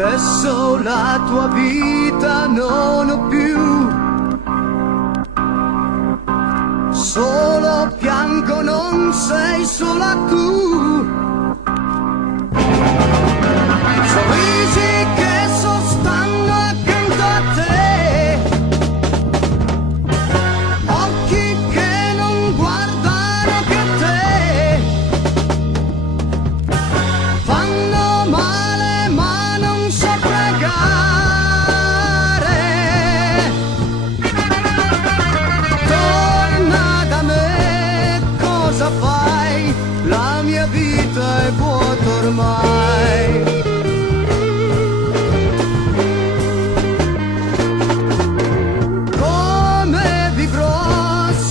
Adesso la tua vita non ho più, solo piango, non sei sola tu. Sorrisi che sostanno accanto a te, occhi che non guardano che te, fanno male ma non so pregare. Torna da me, cosa fai? La mia vita è vuota ormai.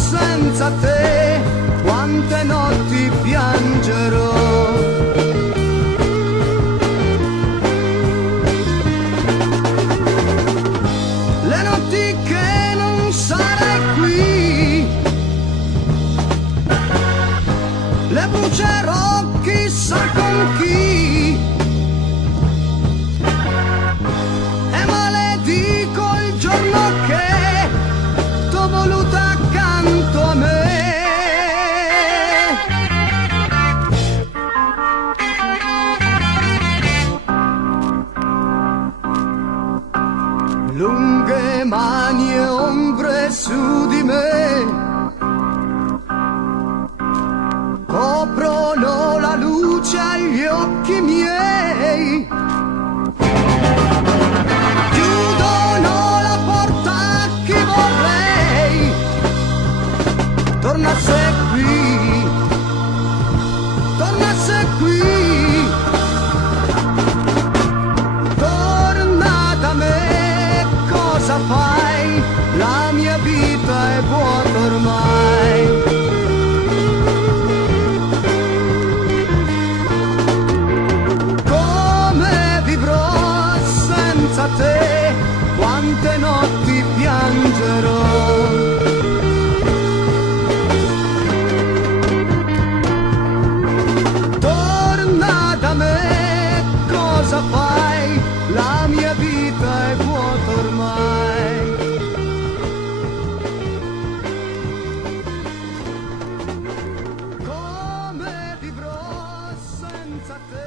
Senza te, quante notti piangerò. Le notti che non sarai qui, le brucerò chissà con chi, e maledico il giorno che t'ho voluta accanto a me. Lunghe mani e ombre su di me coprono la luce agli occhi miei, chiudono la porta a chi vorrei tornasse qui, tornasse qui. Torna da me, cosa fai? La mia vita è vuota ormai. Come vivrò senza te? Quante notti piangerò. Torna da me, cosa fai? La mia vita è vuota ormai. Come vivrò senza te?